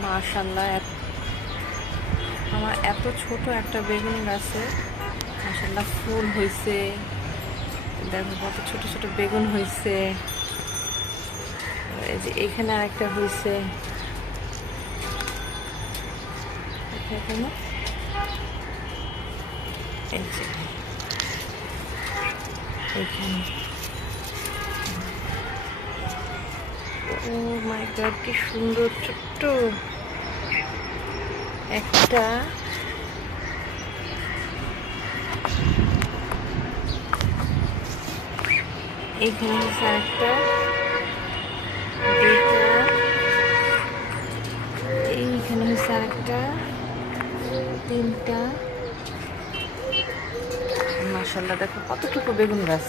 মাশাআল্লাহ, আমার এত ছোট একটা বেগুন গাছে মাশাআল্লাহ ফুল হয়েছে। দেখো কত ছোট ছোট বেগুন হয়েছে। এই যে এখানে আরেকটা হয়েছে, এখানে এই যে এখানে। ও মাই গড, কি সুন্দর ছোট্ট একটা। এখানে হচ্ছে একটা, দুইটা, এইখানে হচ্ছে আরেকটা, তিনটা। মাশাআল্লাহ দেখো কতটুকু বেগুন গাছ।